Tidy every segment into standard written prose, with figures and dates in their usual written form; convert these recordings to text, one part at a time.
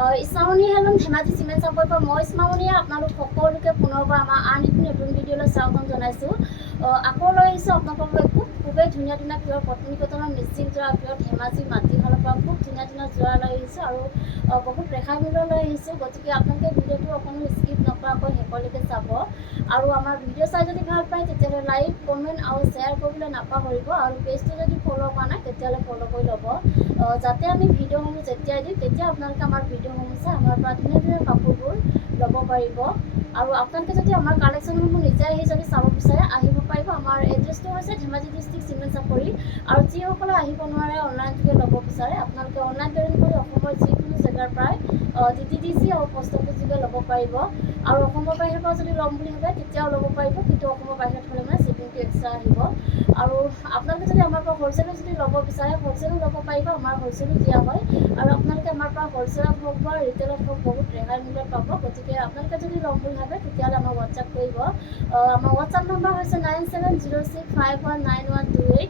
ইছমামণি helm Dhemaji cement চাপৰ পৰা মই ইছমামণিয়ে আপোনালোক সকলোকে পুনৰবাৰ আমাৰ আন এটি নতুন ভিডিঅ'লৈ স্বাগতম জনাইছোঁ। আকৌ লৈ আহিছোঁ আপোনালোকৰ খুবেই ধুনীয়া ধুনীয়া পিয়ৰ কটন কটনৰ মিচিং যোৰা পিয়ৰ ধেমাজি মাটিশালৰ পৰা খুব ধুনীয়া ধুনীয়া যোৰা লৈ আহিছোঁ আৰু বহুত ৰেহাই মূল্য লৈ আহিছোঁ। গতিকে আপোনালোকে ভিডিঅ'টো অকণো স্কিপ নকৰাকৈ শেষলৈকে চাব আৰু আমাৰ ভিডিঅ' চাই যদি ভাল পায় তেতিয়াহ'লে লাইক কমেণ্ট আৰু শ্বেয়াৰ কৰিবলৈ নাপাহৰিব আৰু পেজটো যদি ফ'ল' কৰা নাই তেতিয়াহ'লে ফ'ল' কৰি ল'ব, যাতে আমি ভিডিঅ'সমূহ যেতিয়াই দিম তেতিয়া আপোনালোকে আমাৰ ভিডিঅ'সমূহ চাই আমাৰ পৰা ধুনীয়া ধুনীয়া কাপোৰবোৰ ল'ব পাৰিব। আৰু আপোনালোকে যদি আমাৰ কালেকশ্যনসমূহ নিজে আহি যদি চাব বিচাৰে আহিব পাৰিব। আমাৰ এড্ৰেছটো হৈছে ধেমাজি ডিষ্ট্ৰিক্ট চিমেণ্ট চাপৰি আৰু যিসকলে আহিব নোৱাৰে অনলাইন যোগে ল'ব বিচাৰে আপোনালোকে অনলাইন পে'মেণ্ট কৰি অসমৰ যিকোনো জেগাৰ পৰাই DTDC আৰু পষ্ট অফিচ যোগে ল'ব পাৰিব। আৰু অসমৰ বাহিৰৰ পৰা যদি ল'ম বুলি ভাবে তেতিয়াও ল'ব পাৰিব, কিন্তু অসমৰ বাহিৰত হ'লে মানে শ্বিপিংটো এক্সট্ৰা আহিব। আৰু আপোনালোকে যদি আমাৰ পৰা হ'লচেলো যদি ল'ব বিচাৰে হ'লচেলো ল'ব পাৰিব, আমাৰ হ'লচেলো দিয়া হয় আৰু আপোনালোকে আমাৰ পৰা হ'লচেলত হওক বা ৰিটেইলত হওক বহুত ৰেহাই মূল্যত পাব। গতিকে আপোনালোকে যদি ল'ম বুলি ভাবে তেতিয়াহ'লে আমাক হোৱাটছআপ কৰিব। আমাৰ হোৱাটছআপ নম্বৰ হৈছে 9706519128।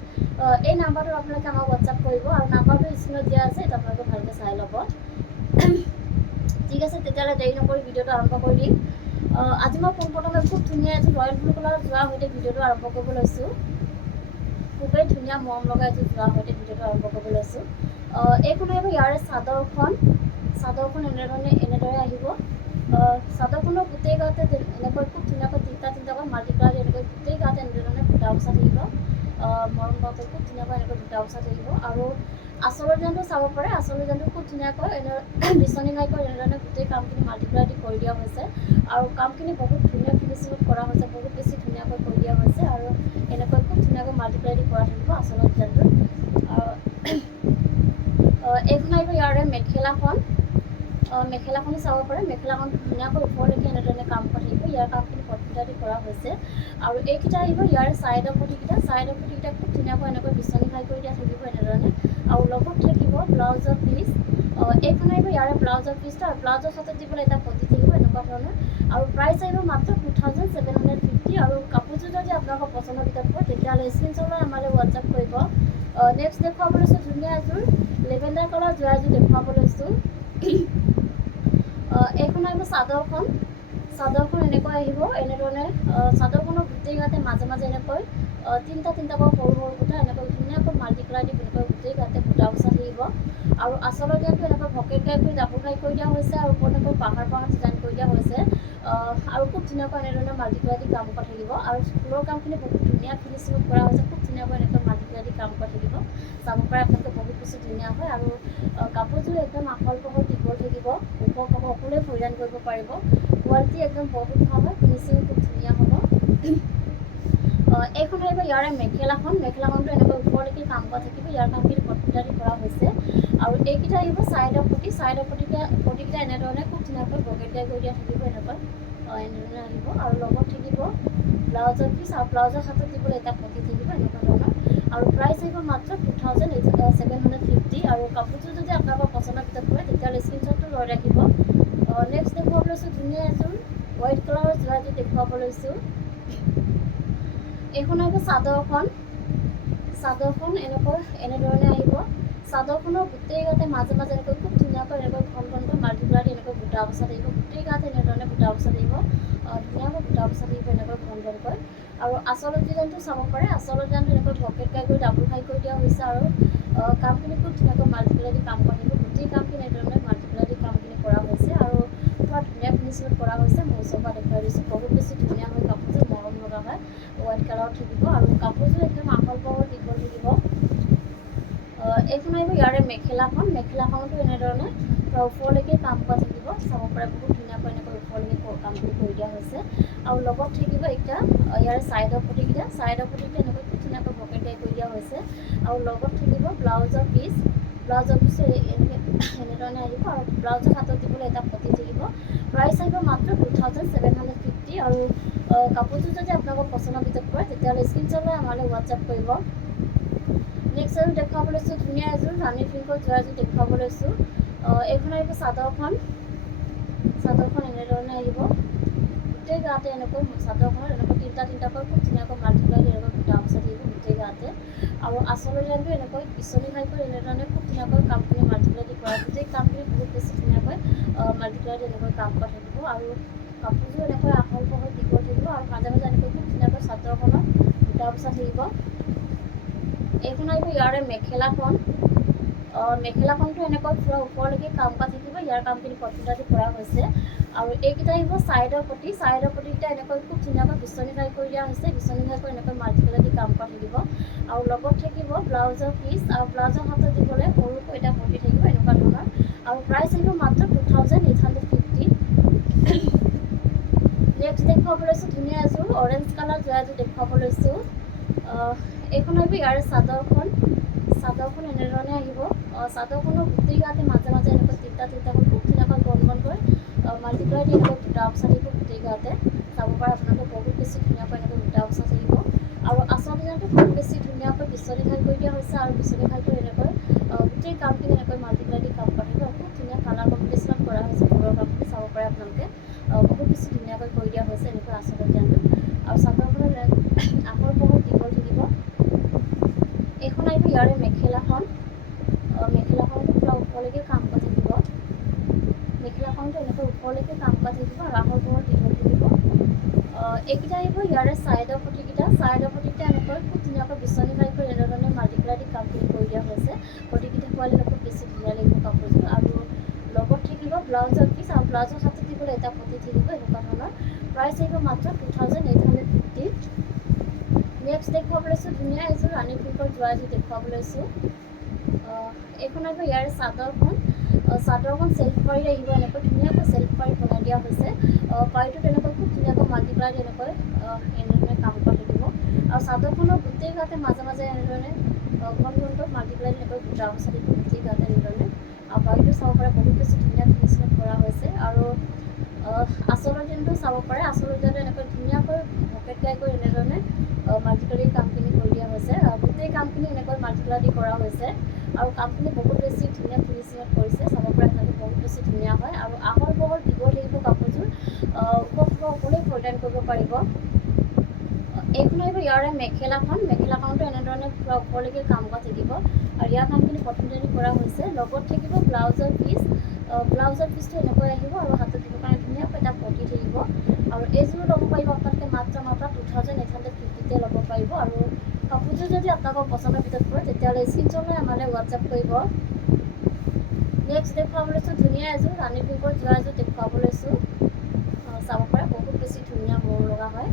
এই নাম্বাৰটোত আপোনালোকে আমাক হোৱাটছআপ কৰিব আৰু নাম্বাৰটো স্ক্ৰীণত দিয়া আছে, এইটো আপোনালোকে ভালকৈ চাই ল'ব। ঠিক আছে, তেতিয়াহ'লে দেৰি নকৰি ভিডিঅ'টো আৰম্ভ কৰি দিম। আজি মই পোনপ্ৰথমে খুব ধুনীয়া এযোৰ ৰয়েল ব্লু কালাৰৰ যোৱাৰ সৈতে ভিডিঅ'টো আৰম্ভ কৰিব লৈছোঁ। খুবেই ধুনীয়া মৰম লগা এযোৰ যোৱাৰ সৈতে ভিডিঅ'টো আৰম্ভ কৰিব লৈছোঁ। এইখন আহিব ইয়াৰে চাদৰখন এনেদৰে আহিব। চাদৰখনৰ গোটেই গাতে এনেকৈ খুব ধুনীয়াকৈ তিনিটাকৈ মাল্টি কালাৰ এনেকৈ গোটেই গাতে এনেধৰণে বুটা বচা থাকিব। মৰম লগতে খুব ধুনীয়াকৈ এনেকৈ বুটা বচা থাকিব আৰু আঁচলৰ ডিজাইনটো চাব পাৰে। আঁচলৰ ডিজাইনটো খুব ধুনীয়াকৈ বিচনী ঘাইকৈ এনেধৰণে গোটেই কামখিনি মাল্টি কালাৰ দি কৰি দিয়া হৈছে আৰু কামখিনি বহুত ধুনীয়া ফিনিচিঙত কৰা হৈছে, বহুত বেছি ধুনীয়াকৈ কৰি দিয়া হৈছে আৰু এনেকৈ খুব ধুনীয়াকৈ মাল্টি কালাৰ দি কৰা থাকিব আঁচলৰ ডিজাইনটো। এইখন আহিব ইয়াৰে মেখেলাখনো চাব পাৰে। মেখেলাখন ধুনীয়াকৈ ওপৰলৈকে এনেধৰণে কাম কৰা থাকিব। ইয়াৰ কামখিনি পটপিটা দি কৰা হৈছে আৰু এইকেইটা আহিব ইয়াৰ ছাইডৰ পটিকেইটা খুব ধুনীয়াকৈ এনেকৈ বিচনী ঘাই কৰি দিয়া থাকিব এনেধৰণে আৰু লগত থাকিব ব্লাউজৰ পিচ। এইখন আহিব ইয়াৰে ব্লাউজৰ পিচটো আৰু ব্লাউজৰ হাতত দিবলৈ এটা পটি থাকিব এনেকুৱা ধৰণৰ আৰু প্ৰাইচ আহিব মাত্ৰ 2750 আৰু কাপোৰযোৰ যদি আপোনালোকৰ পচন্দৰ ভিতৰত পৰে তেতিয়াহ'লে স্ক্ৰীনশ্বট লৈ আমালৈ হোৱাটছআপ কৰিব। নেক্সট দেখুৱাব লৈছোঁ ধুনীয়া এযোৰ লেভেণ্ডাৰ কালাৰ যোৰা এযোৰ দেখুৱাব লৈছোঁ। এইখন আহিব চাদৰখন এনেকৈ আহিব এনেধৰণে। চাদৰখনৰ গোটেই গাতে মাজে মাজে এনেকৈ তিনিটাকৈ সৰু সৰু বুটা এনেকৈ ধুনীয়াকৈ মাল্টি কালাৰ দি এনেকৈ গোটেই গাতে বুটা বচা থাকিব আৰু আঁচলৰ ডিজাইনটো এনেকৈ ভকেট ঘাই কৰি ডাবুল ঘাই কৰি দিয়া হৈছে আৰু ওপৰত এনেকৈ পাহাৰ ডিজাইন কৰি দিয়া হৈছে আৰু খুব ধুনীয়াকৈ এনেধৰণে মাল্টি কালাৰ দি কাম কৰা থাকিব আৰু ফুলৰ কামখিনি বহুত ধুনীয়া ফিনিচিঙত কৰা হৈছে। খুব ধুনীয়াকৈ এনেকৈ মাল্টি কালাৰ দি কাম কৰা থাকিব, চাব পাৰে আপোনালোকে বহুত বেছি ধুনীয়া হয় আৰু কাপোৰযোৰ একদম আহল বহল দীঘল থাকিব, ওখ সকলোৱে পৰিধান কৰিব পাৰিব। কোৱালিটি একদম বহুত ভাল হয়, ফিনিচিং খুব ধুনীয়া হ'ব। এইখন আহিব ইয়াৰে মেখেলাখনটো এনেকৈ ওপৰলৈকে কাম কৰা থাকিব। ইয়াৰ কামখিনি পটপিটা দি কৰা হৈছে আৰু এইকেইটা আহিব ছাইডৰ পটিকেইটা এনেধৰণে খুব ধুনীয়াকৈ বকেট ঘাই কৰি দিয়া থাকিব এনেধৰণে আহিব আৰু লগত থাকিব ব্লাউজৰ পিচ আৰু ব্লাউজৰ হাতত দিবলৈ এটা পটি থাকিব এনেকুৱা ধৰণৰ আৰু প্ৰাইচ আহিব মাত্ৰ 2750 আৰু কাপোৰযোৰ যদি আপোনালোকৰ পচন্দৰ ভিতৰত পৰে তেতিয়াহ'লে স্ক্ৰীনশ্বটটো লৈ ৰাখিব। নেক্সট দেখুৱাব লৈছোঁ ধুনীয়া এযোৰ হোৱাইট কালাৰৰ যোৰা এযোৰ দেখুৱাব লৈছোঁ। এইখন আহিব চাদৰখন এনেধৰণে আহিব। চাদৰখনৰ গোটেই গাতে মাজে মাজে এনেকৈ খুব ধুনীয়াকৈ এনেকৈ ঘনকৈ মাল্টি কালাৰ দি এনেকৈ বুটা বচা থাকিব। গোটেই গাতে এনেধৰণে বুটা বচা থাকিব, ধুনীয়াকৈ বুটা বচা থাকিব এনেকৈ ঘনকৈ আৰু আঁচলৰ ডিজাইনটো চাব পাৰে। আঁচলৰ ডিজাইনটো এনেকৈ ভকেট ঘাই কৰি ডাবুল ঘাই কৰি দিয়া হৈছে আৰু কামখিনি খুব ধুনীয়াকৈ মাল্টি কালাৰ দি কাম কৰা থাকিব। গোটেই কামখিনি এনেধৰণে মাল্টি কালাৰ দি কামখিনি কৰা হৈছে আৰু পুৰা ধুনীয়া ফিনিচিঙত কৰা হৈছে। মই ওচৰৰ পৰা দেখুৱাই দিছোঁ, বহুত বেছি ধুনীয়া হয় কাপোৰযোৰ, মৰম লগা হয়, হোৱাইট কালাৰত থাকিব আৰু কাপোৰযোৰ একদম আহল বহল দীঘল থাকিব। এইখন আহিব ইয়াৰে মেখেলাখনতো এনেধৰণে ওপৰলৈকে কাম কৰা থাকিব, চাব পাৰে বহুত ধুনীয়াকৈ এনেকৈ ওপৰলৈকে কামখিনি কৰি দিয়া হৈছে আৰু লগত থাকিব এতিয়া ইয়াৰে ছাইডৰ পটিকেইটা এনেকৈ খুব ধুনীয়াকৈ ভকেট ঘাই কৰি দিয়া হৈছে আৰু লগত থাকিব ব্লাউজৰ পিচ এনেধৰণে আহিব আৰু ব্লাউজৰ হাতত দিবলৈ এটা পটি থাকিব। প্ৰাইচ আহিব মাত্ৰ 2750 আৰু কাপোৰযোৰ যদি আপোনালোকৰ পচন্দৰ ভিতৰত পৰে তেতিয়াহ'লে স্ক্ৰীনশ্বট লৈ আমালৈ হোৱাটছআপ কৰিব। নেক্সট এযোৰ দেখুৱাব লৈছোঁ ধুনীয়া এযোৰ ৰাণী পিংকৰ যোৰা এযোৰ দেখুৱাব লৈছোঁ। এইখন আহিব চাদৰখন এনেধৰণে আহিব। গোটেই গাতে এনেকৈ চাদৰখনত এনেকৈ তিনিটাকৈ খুব ধুনীয়াকৈ মাল্টি কালাৰ দি এনেকৈ বুটা বচা থাকিব গোটেই গাতে আৰু আঁচলৰ ডিজাইনটো এনেকৈ বিচনী ঘাই কৰি এনেধৰণে খুব ধুনীয়াকৈ কামখিনি মাল্টি কালাৰ দি কৰা গোটেই কামখিনি বহুত বেছি ধুনীয়াকৈ মাল্টিপ্লাইড এনেকৈ কাম কৰা থাকিব আৰু কাপোৰযোৰ এনেকৈ আহল বহল দীঘল থাকিব আৰু মাজে মাজে এনেকৈ খুব ধুনীয়াকৈ চাদৰখনত বুটা বচা থাকিব। এইখন আহিব ইয়াৰে মেখেলাখন। মেখেলাখনটো এনেকৈ পুৰা ওপৰলৈকে কাম কৰা থাকিব। ইয়াৰ কামখিনি কটনটাদি কৰা হৈছে আৰু এইকেইটা আহিব ছাইডৰ পটিকেইটা এনেকৈ খুব ধুনীয়াকৈ বিচনী ঘাই কৰি দিয়া হৈছে। বিচনী ঘাই কৰি এনেকৈ মাল্টিপ্লাইড কাম কৰা থাকিব আৰু লগত থাকিব ব্লাউজৰ পিচ আৰু ব্লাউজৰ হাতত দিবলৈ সৰুকৈ এটা পটি থাকিব এনেকুৱা ধৰণৰ আৰু প্ৰাইচ আহিব মাত্ৰ 2850। নেক্সট দেখুৱাব লৈছোঁ ধুনীয়া এযোৰ অৰেঞ্জ কালাৰ যোৱা এযোৰ দেখুৱাব লৈছোঁ। এইখন আহিব ইয়াৰে চাদৰখন এনেধৰণে আহিব। চাদৰখনৰ গোটেই গাতে মাজে মাজে এনেকৈ তিনিটাকৈ খুব ধুনীয়াকৈ বনকৈ মাল্টিপ্লাইড এনেকৈ বুটা বচা থাকিব গোটেই গাতে। চাব পাৰে আপোনালোকে বহুত বেছি ধুনীয়াকৈ এনেকৈ বুটা বচা থাকিব আৰু আচল ডিজাইনটো বহুত বেছি ধুনীয়াকৈ বিচনী ঘাই কৰি দিয়া হৈছে আৰু বিচনী ঘাই কৰি এনেকৈ গোটেই কামখিনি এনেকৈ মাল্টিপ্লাইড কাম কৰা থাকিব আৰু খুব ধুনীয়া কালাৰ কম্বিনেশ্যনত কৰা হৈছে। ফুলৰ কামখিনি চাব পাৰে আপোনালোকে বহুত বেছি ধুনীয়াকৈ কৰি দিয়া হৈছে এনেকৈ আচল ডিজাইনটো আৰু চাদৰখনৰ আহল বহল দীঘল থাকিব। এইখন আহিব ইয়াৰে মেখেলাখন। মেখেলাখনটো পুৰা ওপৰলৈকে কাম কৰা থাকিব। মেখেলাখনটো এনেকৈ ওপৰলৈকে কাম কৰা থাকিব আৰু আহল বহল দীঘল থাকিব। এইকেইটা আহিব ইয়াৰে ছাইডৰ পটিকেইটা এনেকৈ খুব ধুনীয়াকৈ বিচনী ঘাই কৰি এনেধৰণে মাল্টিপ্লাইড কামখিনি কৰি দিয়া হৈছে। পটিকেইটা পোৱালে খুব বেছি ধুনীয়া লাগিব কাপোৰযোৰ আৰু লগত থাকিব ব্লাউজৰ পিচ আৰু ব্লাউজৰ হাতত দিবলৈ এটা পটি থাকিব এনেকুৱা ধৰণৰ। প্ৰাইচ আহিব মাত্ৰ 2850। নেক্সট দেখুৱাব লৈছোঁ ধুনীয়া এযোৰ ৰাণী পিংকৰ যোৱা এযোৰ দেখুৱাব লৈছোঁ। এইখন আহিব ইয়াৰে চাদৰখন চেল্ফ পাৰি আহিব। এনেকৈ ধুনীয়াকৈ চেল্ফ পাৰি বনাই দিয়া হৈছে। পাৰিটোত এনেকৈ খুব ধুনীয়াকৈ মাল্টিপ্লাইড এনেধৰণে কাম কৰা থাকিব আৰু চাদৰখনৰ গোটেই গাতে মাজে মাজে এনেধৰণে ঘনকৈ মাল্টিপ্লাইড এনেকৈ বুটা বচা থাকিব গোটেই গাতে এনেধৰণে আৰু পাৰিটো চাব পাৰে বহুত বেছি ধুনীয়া ফিনিচিঙত কৰা হৈছে আৰু আচলৰ ডিজাইনটো চাব পাৰে। আচলৰ ডিজাইনটো এনেকৈ ধুনীয়াকৈ পকেট গাই কৰি এনেধৰণে মাল্টিপ্লাইড কামখিনি কৰি দিয়া হৈছে। গোটেই কামখিনি এনেকৈ মাল্টিপ্লাইড কৰা হৈছে আৰু কামখিনি বহুত বেছি ধুনীয়া ফিনিচিঙত কৰিছে। চাব পাৰে আপোনালোকে বহুত বেছি ধুনীয়া হয় আৰু আহল বহল দীঘল থাকিব কাপোৰযোৰ। সকলোৱে পৰিধান কৰিব পাৰিব। এইখন আহিব ইয়াৰে মেখেলাখনতো এনেধৰণে পুৰা ওপৰলৈকে কাম কৰা থাকিব আৰু ইয়াৰ কামখিনি কটনটাদি কৰা হৈছে। লগত থাকিব ব্লাউজৰ পিচটো এনেকৈ আহিব আৰু হাতত দিবৰ কাৰণে ধুনীয়াকৈ এটা পটি থাকিব আৰু এইযোৰ ল'ব পাৰিব আপোনালোকে মাত্ৰ 2850 ল'ব পাৰিব আৰু কাপোৰযোৰ যদি আপোনালোকৰ পচন্দৰ ভিতৰত পৰে তেতিয়াহ'লে স্ক্ৰীনশ্বট লৈ আমালৈ হোৱাটছআপ কৰিব। নেক্সট দেখুৱাব লৈছোঁ ধুনীয়া এযোৰ ৰাণী পিংকৰ যোৱা এযোৰ দেখুৱাব লৈছোঁ। চাব পাৰে বহুত বেছি ধুনীয়া মৰম লগা হয়।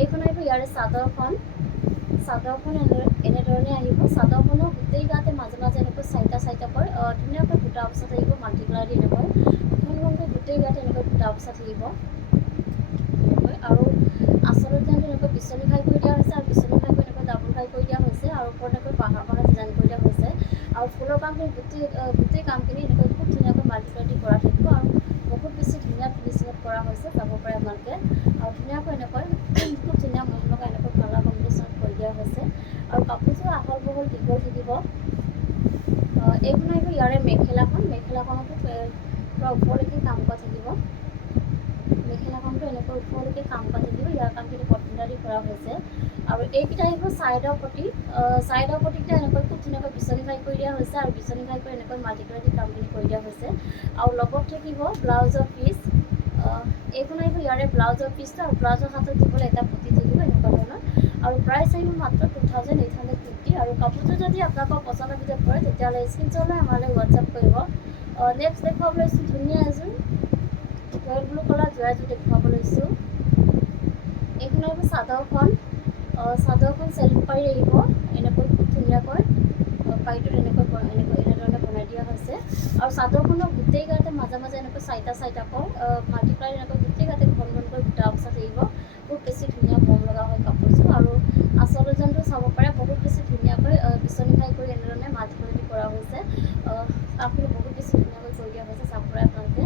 এইখন আহিব ইয়াৰে চাদৰখন এনেধৰণে আহিব। চাদৰখনৰ গোটেই গাতে মাজে মাজে এনেকৈ চাৰিটাকৈ ধুনীয়াকৈ বুটা বচা থাকিব মাল্টিপ্লাইড এনেকৈ ঘনকৈ গোটেই গাতে এনেকৈ বুটা বচা থাকিব এনেকৈ আৰু আচলত ডিজাইনটো এনেকৈ বিচনী ঘাই কৰি দিয়া হৈছে আৰু বিচনী ঘাই কৰি এনেকৈ ডাবুল ঘাই কৰি দিয়া হৈছে আৰু ওপৰত এনেকৈ পাহাৰ ডিজাইন কৰি দিয়া হৈছে আৰু ফুলৰ কামখিনি গোটেই কামখিনি এনেকৈ খুব ধুনীয়াকৈ মাল্টিপ্লাইড কৰা থাকিব আৰু বহুত বেছি ধুনীয়া ফিনিচিঙত কৰা হৈছে। চাব পাৰে আপোনালোকে আৰু ধুনীয়াকৈ এনেকৈ খুব ধুনীয়া মন লগা এনেকৈ কালাৰ কম্বিনেশ্যনত কৰি দিয়া হৈছে আৰু কাপোৰযোৰ আহল বহল দীঘল থাকিব। এইখন আহিব ইয়াৰে মেখেলাখনতো পুৰা ওপৰলৈকে কাম কৰা থাকিব। মেখেলাখনটো এনেকৈ ওপৰলৈকে কাম কৰা থাকিব। ইয়াৰ কামখিনি কটনটাদি কৰা হৈছে আৰু এইকেইটা আহিব ছাইডৰ পটিকেইটা এনেকৈ খুব ধুনীয়াকৈ বিচনী ঘাই কৰি দিয়া হৈছে আৰু বিচনী ঘাই কৰি এনেকৈ মাল্টিপ্লাইড কামখিনি কৰি দিয়া হৈছে আৰু লগত থাকিব ব্লাউজৰ পিচ। এইখন আহিব ইয়াৰে ব্লাউজৰ পিচটো আৰু ব্লাউজৰ হাতত দিবলৈ এটা পটি থাকিব এনেকুৱা ধৰণৰ আৰু প্ৰাইচ আহিব মাত্ৰ 2850 আৰু কাপোৰযোৰ যদি আপোনালোকৰ পচন্দৰ ভিতৰত পৰে তেতিয়াহ'লে স্ক্ৰীনশ্বট লৈ আমালৈ হোৱাটছআপ কৰিব। নেক্সট দেখুৱাব লৈছোঁ ধুনীয়া এযোৰ ৰয়েল ব্লু কালাৰ যোৱা এযোৰ দেখুৱাব লৈছোঁ। এইখন আহিব চাদৰখন চেল্ফ পাৰি আহিব এনেকৈ খুব ধুনীয়াকৈ পাৰিটোত এনেধৰণে বনাই দিয়া হৈছে আৰু চাদৰখনৰ গোটেই গাতে মাজে মাজে এনেকৈ চাৰিটাকৈ মাল্টিপ্লাইড এনেকৈ গোটেই গাতে ঘনকৈ বুটা বচা থাকিব। বহুত বেছি ধুনীয়া মৰম লগা হয় কাপোৰযোৰ আৰু আচল ডিজাইনটো চাব পাৰে বহুত বেছি ধুনীয়াকৈ বিচনী ঘাই কৰি এনেধৰণে মাল্টিপ্লাইড কৰা হৈছে। কাপোৰখিনি বহুত বেছি ধুনীয়াকৈ কৰি দিয়া হৈছে। চাব পাৰে আপোনালোকে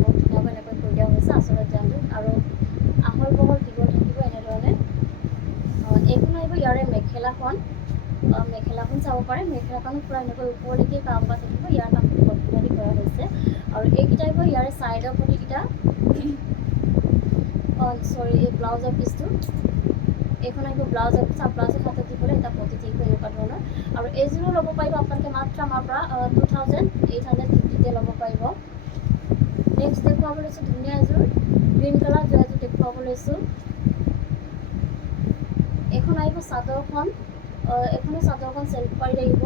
বহুত ধুনীয়াকৈ এনেকৈ কৰি দিয়া হৈছে আচল ডিজাইনটো আৰু আহল বহল দীঘল থাকিব এনেধৰণে। এইখন আহিব ইয়াৰে মেখেলাখন চাব পাৰে। মেখেলাখনো পূৰা এনেকৈ ওপৰলৈকে কাম কৰা থাকিব। ইয়াৰ কামখিনি কটনটাদি কৰা হৈছে আৰু এইকেইটা আহিব ইয়াৰে ছাইডৰ পটিকেইটা এই ব্লাউজৰ পিচটো। এইখন আহিব ব্লাউজৰ পিচ আৰু ব্লাউজৰ হাতত দিবলৈ এটা পটি থাকিব এনেকুৱা ধৰণৰ আৰু এইযোৰো ল'ব পাৰিব আপোনালোকে মাত্ৰ আমাৰ পৰা 2850 ল'ব পাৰিব। নেক্সট দেখুৱাব লৈছোঁ ধুনীয়া এযোৰ গ্ৰীণ কালাৰ যোৰা এযোৰ দেখুৱাব লৈছোঁ। এইখন আহিব চাদৰখন, এইখনো চাদৰখন চেল্ফ পাৰি আহিব।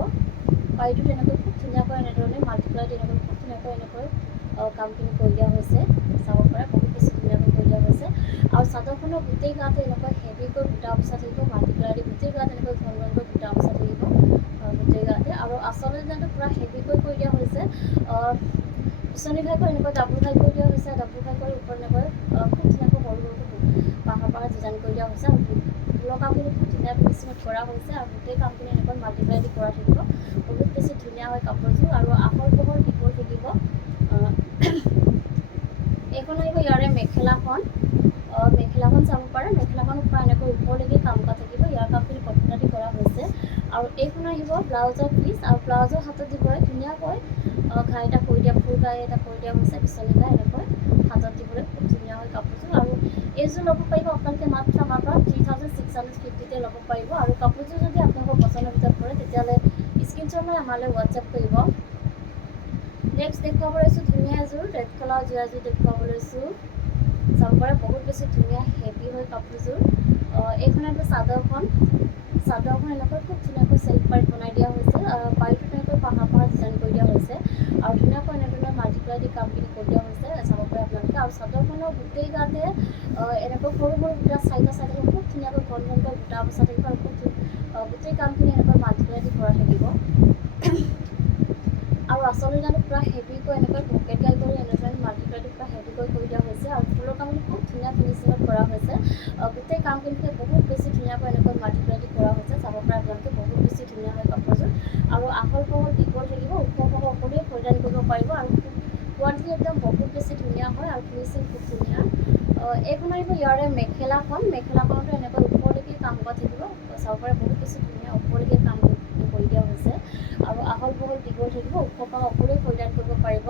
পাৰিটো তেনেকৈ খুব ধুনীয়াকৈ এনেধৰণে মাল্টিপ্লাই তেনেকৈ খুব ধুনীয়াকৈ এনেকৈ কামখিনি কৰি দিয়া হৈছে, চাব পাৰে বহুত বেছি ধুনীয়াকৈ কৰি দিয়া হৈছে। আৰু চাদৰখনৰ গোটেই গাতে এনেকৈ হেভিকৈ বুটা বচা থাকিব, মাল্টিপ্লাই দি গোটেই গাত এনেকৈ ঘন ঘনকৈ বুটা বচা থাকিব গোটেই গাতে। আৰু আচলতে যেনটো পূৰা হেভিকৈ কৰি দিয়া হৈছে, পিছনি ঘাইকৈ এনেকৈ ডাবুল ঘাই কৰি দিয়া হৈছে, ডাবুল ঘাই কৰি ওপৰত এনেকৈ খুব ধুনীয়াকৈ সৰু সৰুকৈ পাহাৰ পাহাৰ ডিজাইন কৰি দিয়া হৈছে। আৰু ফুলৰ কামখিনি খুব ধুনীয়া ফিনিচিঙত কৰা হৈছে আৰু গোটেই কামখিনি এনেকৈ মাল্টিপ্লাই দি কৰা থাকিব। বহুত বেছি ধুনীয়া হয় কাপোৰযোৰ আৰু আহল বহল দীঘল থাকিব। এইখন আহিব ইয়াৰে মেখেলাখন, মেখেলাখন চাব পাৰে। মেখেলাখন প্ৰায় এনেকৈ ওপৰলৈকে কাম কৰা থাকিব, ইয়াৰ কামখিনি কটনাদি কৰা হৈছে। আৰু এইখন আহিব ব্লাউজৰ পিচ, আৰু ব্লাউজৰ হাতত দিবলৈ ধুনীয়াকৈ ঘাই এটা কৰি দিয়া, ফুল ঘাই এটা কৰি দিয়া হৈছে, পিছলি ঘাই এনেকৈ হাতত দিবলৈ খুব ধুনীয়া হয় কাপোৰযোৰ। আৰু এইযোৰ ল'ব পাৰিব আপোনালোকে মাত্ৰ আমাৰ পৰা 3650 ল'ব পাৰিব। আৰু কাপোৰযোৰ যদি আপোনালোকৰ পচন্দৰ ভিতৰত পৰে তেতিয়াহ'লে স্ক্ৰীনশ্বট লৈ আমালৈ হোৱাটছএপ কৰিব। নেক্সট দেখুৱাব লৈছোঁ ধুনীয়া এযোৰ ৰেড কালাৰ যোৰা এযোৰ দেখুৱাব লৈছোঁ, চাব পাৰে বহুত বেছি ধুনীয়া হেভি হয় কাপোৰযোৰ। এইখন আহিব চাদৰখন, চাদৰখন এনেকৈ খুব ধুনীয়াকৈ চেল্ফ পাইট বনাই দিয়া হৈছে, পাইটো তেনেকৈ পাহাৰ পাহাৰ ডিজাইন কৰি দিয়া হৈছে আৰু ধুনীয়াকৈ এনেধৰণৰ মাল্টিপ্লাই দি কামখিনি কৰি দিয়া হৈছে, চাব পাৰে আপোনালোকে। আৰু চাদৰখনৰ গোটেই গাতে এনেকৈ সৰু সৰু বুটা চাৰিটা চাৰিটা খুব ধুনীয়াকৈ ঘন ঘনকৈ বুটা বচা থাকিব আৰু খুব গোটেই কামখিনি এনেকৈ মাল্টিপ্লাই দি কৰা থাকিব। আৰু আচলতে জানো পূৰা হেভিকৈ এনেকৈ পকেট গাই কৰি এনেধৰণে মাল্টিপ্লাইটো পূৰা হেভিকৈ কৰি দিয়া হৈছে। আৰু ফুলৰ কামখিনি খুব ধুনীয়া ফিনিচিঙত কৰা হৈছে, গোটেই কামখিনিতে বহুত বেছি ধুনীয়াকৈ এনেকৈ মাল্টিপ্লাই দি কৰা হৈছে, চাব পাৰে আপোনালোকে বহুত বেছি ধুনীয়া হয় কাপোৰযোৰ। আৰু আহল বহল দীঘল থাকিব, ওখ পাব সকলোৱে পৰিধান কৰিব পাৰিব। আৰু কোৱালিটি একদম বহুত বেছি ধুনীয়া হয় আৰু ফিনিচিং খুব ধুনীয়া। এইখন আহিব ইয়াৰে মেখেলাখন, মেখেলাখনতো এনেকৈ ওপৰলৈকে কাম কৰা থাকিব, চাব পাৰে বহুত বেছি ধুনীয়া ওপৰলৈকে কাম কৰি দিয়া হৈছে। আৰু আহল বহল দীঘল থাকিব, ওখ পাব সকলোৱে পৰিধান কৰিব পাৰিব।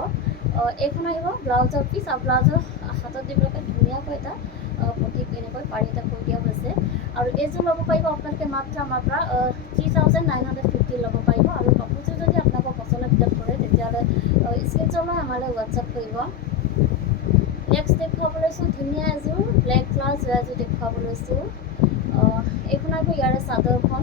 এইখন আহিব ব্লাউজৰ পিচ, আৰু ব্লাউজৰ হাতত দিবলৈ ধুনীয়াকৈ এটা প্ৰতীক এনেকৈ পাৰি এটা কৰি দিয়া হৈছে। আৰু এইযোৰ ল'ব পাৰিব আপোনালোকে মাত্ৰ আমাৰ পৰা 3950 ল'ব পাৰিব। আৰু কাপোৰযোৰ যদি আপোনালোকৰ পচন্দৰ ভিতৰত পৰে তেতিয়াহ'লে স্ক্ৰীনশ্বট লৈ আমালৈ হোৱাটছএপ কৰিব। নেক্সট দেখুৱাব লৈছোঁ ধুনীয়া এযোৰ ব্লেক কালাৰ যোৰা এযোৰ দেখুৱাব লৈছোঁ। এইখন আহিব ইয়াৰে চাদৰখন,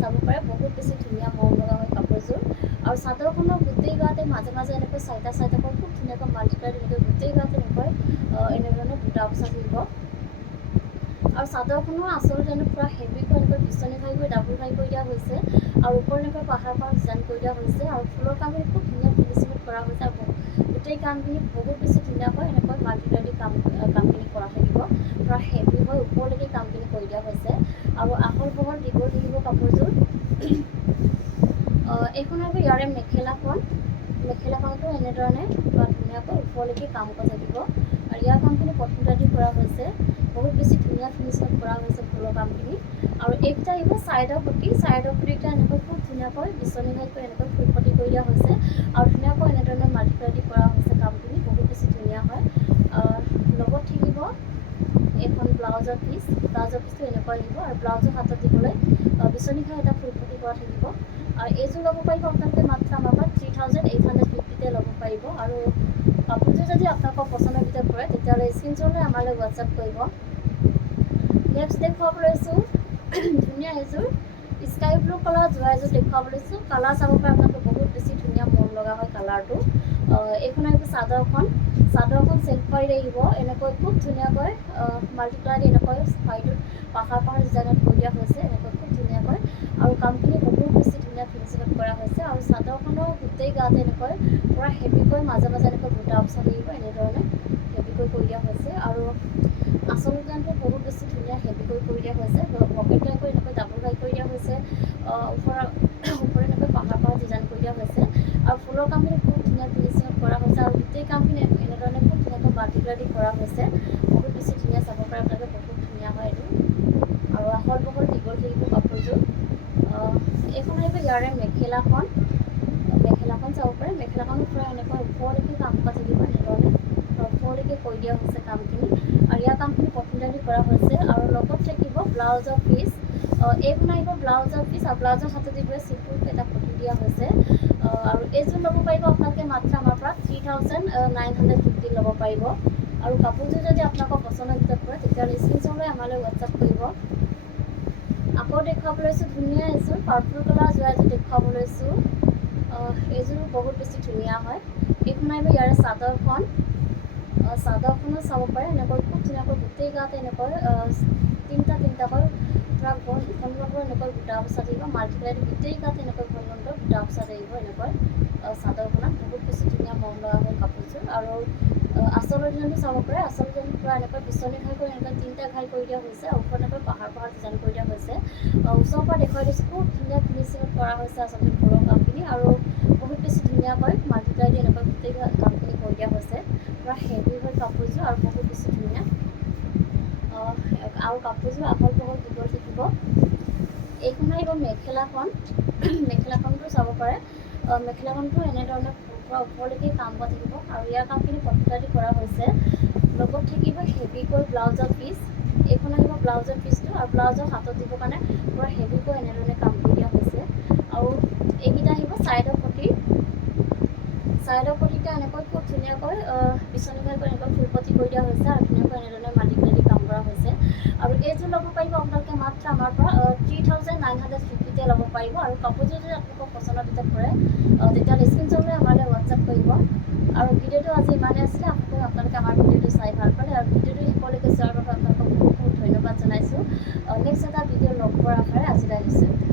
চাব পাৰে বহুত বেছি ধুনীয়া মৰম লগা হয় কাপোৰযোৰ। আৰু চাদৰখনৰ গোটেই গাতে মাজে মাজে এনেকৈ চাৰিটা চাৰিটাকৈ খুব ধুনীয়াকৈ মাল্টিপ্লাই এনেকৈ গোটেই গাতে এনেকৈ এনেধৰণে বুটা বচা থাকিব। আৰু চাদৰখনো আচলতে পূৰা হেভিকৈ এনেকৈ পিছনি ঘাই কৰি ডাবুল ঘাই কৰি দিয়া হৈছে, আৰু ওপৰত এনেকৈ পাহাৰ পাহাৰ ডিজাইন কৰি দিয়া হৈছে। আৰু ফুলৰ কামখিনি খুব ধুনীয়া ফিনিচিঙত কৰা হৈছে, আৰু গোটেই কামখিনি বহুত বেছি ধুনীয়াকৈ এনেকৈ মাল্টিপ্লাই দি কামখিনি কৰা থাকিব, পূৰা হেভি হৈ ওপৰলৈকে কামখিনি কৰি দিয়া হৈছে। আৰু আহল বহল দীঘল থাকিব কাপোৰযোৰ। এইখন আহিব ইয়াৰে মেখেলাখন, মেখেলাখনতো এনেধৰণে ধুনীয়াকৈ ওপৰলৈকে কাম কৰা থাকিব, আৰু ইয়াৰ কামখিনি পট্টা দি কৰা হৈছে, বহুত বেছি ধুনীয়া ফিনিচিঙত কৰা হৈছে ফুলৰ কামখিনি। আৰু এইকেইটা আহিব চাইডৰ পটিকেইটা এনেকৈ খুব ধুনীয়াকৈ বিচনী ঘাইকৈ এনেকৈ ফুল পটি কৰি দিয়া হৈছে, আৰু ধুনীয়াকৈ এনেধৰণে মাল্টিপ্লাই দি কৰা হৈছে কামখিনি, বহুত বেছি ধুনীয়া হয়। লগত থাকিব এইখন ব্লাউজৰ পিচ, ব্লাউজৰ পিচটো এনেকৈ আহিব, আৰু ব্লাউজৰ হাতত দিবলৈ বিচনী ঘাই এটা ফুল পটি কৰা থাকিব। আৰু এইযোৰ ল'ব পাৰিব আপোনালোকে মাত্ৰ আমাৰ পৰা 3850 ল'ব পাৰিব। আৰু কাপোৰযোৰ যদি আপোনালোকৰ পচন্দৰ ভিতৰত পৰে তেতিয়াহ'লে স্ক্ৰীনশ্বট লৈ আমালৈ হোৱাটছএপ কৰিব। নেক্সট দেখুৱাব লৈছোঁ ধুনীয়া এযোৰ স্কাই ব্লু কালাৰ যোৰা এযোৰ দেখুৱাব লৈছোঁ। কালাৰ চাব পাৰে আপোনালোকে বহুত বেছি ধুনীয়া মৰম লগা হয় কালাৰটো। এইখন আহিব চাদৰখন, চাদৰখন চেল্ফ পাৰি আহিব, এনেকৈ খুব ধুনীয়াকৈ মাল্টিপ্লাই দি এনেকৈ পাৰিটোত পাহাৰ পাহাৰ ডিজাইনত কৰি দিয়া হৈছে, এনেকৈ খুব ধুনীয়াকৈ। আৰু কামখিনি বহুত বেছি ধুনীয়া ফিনিচিঙত কৰা হৈছে। আৰু চাদৰখনৰ গোটেই গাত এনেকৈ পূৰা হেভিকৈ মাজে মাজে এনেকৈ বুটা বচা থাকিব, এনেধৰণে হেভিকৈ কৰি দিয়া হৈছে। আৰু আচল ডিজাইনটো বহুত বেছি ধুনীয়া হেভিকৈ কৰি দিয়া হৈছে, পকেট ঘাই কৰি এনেকৈ ডাবুল ঘাই কৰি দিয়া হৈছে, ওপৰত এনেকৈ পাহাৰ পাহাৰ ডিজাইন কৰি দিয়া হৈছে। আৰু ফুলৰ কামখিনি খুব ধুনীয়া ফিনিচিঙত কৰা হৈছে, আৰু গোটেই কামখিনি এনেধৰণে খুব ধুনীয়াকৈ মাল্টিপ্লাই দি কৰা হৈছে, বহুত বেছি ধুনীয়া, চাব পাৰে আপোনালোকে বহুত ধুনীয়া হয় এইটো। আৰু আহল বহল দীঘল থাকিব কাপোৰযোৰ। এইখন আহিব ইয়াৰে মেখেলাখন, মেখেলাখন চাব পাৰে, মেখেলাখনো পূৰা এনেকৈ ওপৰলৈকে কাম কৰা থাকিব, এনেধৰণে ওপৰলৈকে কৰি দিয়া হৈছে কামখিনি, আৰু ইয়াৰ কামখিনি পট্টা দি কৰা হৈছে। আৰু লগত থাকিব ব্লাউজৰ পিচ, এইখন আহিব ব্লাউজৰ পিচ, আৰু ব্লাউজৰ হাতত দিবলৈ চিম্পুলকৈ এটা পটি দিয়া হৈছে। আৰু এইযোৰ ল'ব পাৰিব আপোনালোকে মাত্ৰ আমাৰ পৰা 3950 ল'ব পাৰিব। আৰু কাপোৰযোৰ যদি আপোনালোকৰ পচন্দৰ ভিতৰত পৰে তেতিয়াহ'লে স্ক্ৰীনশ্বট লৈ আমালৈ হোৱাটছআপ কৰিব। আকৌ দেখুৱাব লৈছোঁ ধুনীয়া এযোৰ পাৰ্পল কালাৰ যোৰা এযোৰ দেখুৱাব লৈছোঁ। এইযোৰ বহুত বেছি ধুনীয়া হয়। এইখন আহিব ইয়াৰে চাদৰখন। চাদৰখনো চাব পাৰে এনেকৈ খুব ধুনীয়াকৈ গোটেই গাতে এনেকৈ তিনিটাকৈ পূৰা ঘন ঘনকৈ এনেকৈ বুটা বচা থাকিব। মাল্টিপ্লাইড গোটেই গাত এনেকৈ ঘনকৈ বুটা বচা থাকিব। এনেকৈ চাদৰখনত বহুত বেছি ধুনীয়া মন লগা হয় কাপোৰযোৰ। আৰু আচলৰ ডিজাইনটো চাব পাৰে। আচল ডিজাইনটো পূৰা এনেকৈ পিছলি ঘাই কৰি এনেকৈ তিনিটা ঘাই কৰি দিয়া হৈছে। ওপৰত এনেকৈ পাহাৰ ডিজাইন কৰি দিয়া হৈছে। ওচৰৰ পৰা দেখুৱাই দিছোঁ খুব ধুনীয়া ফিনিচিঙত কৰা হৈছে আচলতে ফুলৰ কামখিনি। আৰু বহুত বেছি ধুনীয়াকৈ মাল্টিপ্লাই দি এনেকৈ গোটেই কামখিনি কৰি দিয়া হৈছে। পূৰা হেভি হয় কাপোৰযোৰ আৰু বহুত বেছি ধুনীয়া। আৰু কাপোৰযোৰ আহল বহল দীঘল থাকিব। এইখন আহিব মেখেলাখন। মেখেলাখনটো চাব পাৰে। মেখেলাখনটো এনেধৰণে পৰা ওপৰলৈকে কাম কৰা থাকিব আৰু ইয়াৰ কামখিনি পটুটা দি কৰা হৈছে। লগত থাকিব হেভিকৈ ব্লাউজৰ পিচ। এইখন আহিব ব্লাউজৰ পিচটো আৰু ব্লাউজৰ হাতত দিবৰ কাৰণে পূৰা হেভিকৈ এনেধৰণে কাম কৰি দিয়া হৈছে। আৰু এইকেইটা আহিব ছাইডৰ পটি। ছাইডৰ পটিটা এনেকৈ খুব ধুনীয়াকৈ বিচনী ঘাই কৰি এনেকৈ ফুলপটি কৰি দিয়া হৈছে আৰু ধুনীয়াকৈ এনেধৰণে মাল্টিপ্লাই দি কাম কৰা হৈছে। আৰু এইযোৰ ল'ব পাৰিব আপোনালোকে মাত্ৰ আমাৰ পৰা 3950 ল'ব পাৰিব। আৰু কাপোৰযোৰ যদি আপোনালোকৰ পচন্দৰ ভিতৰত পৰে তেতিয়াহ'লে স্ক্ৰীনশ্বট লৈ আমালৈ হোৱাটছআপ কৰিব। আৰু ভিডিঅ'টো আজি ইমানেই আছিলে। আপোনালোকে আমাৰ ভিডিঅ'টো চাই ভাল পালে আৰু ভিডিঅ'টো শেষলৈকে চোৱাৰ বাবে আপোনালোকক বহুত বহুত ধন্যবাদ জনাইছোঁ। নেক্সট এটা ভিডিঅ' লগ পোৱাৰ আশাৰে আজিলৈ আহিছোঁ।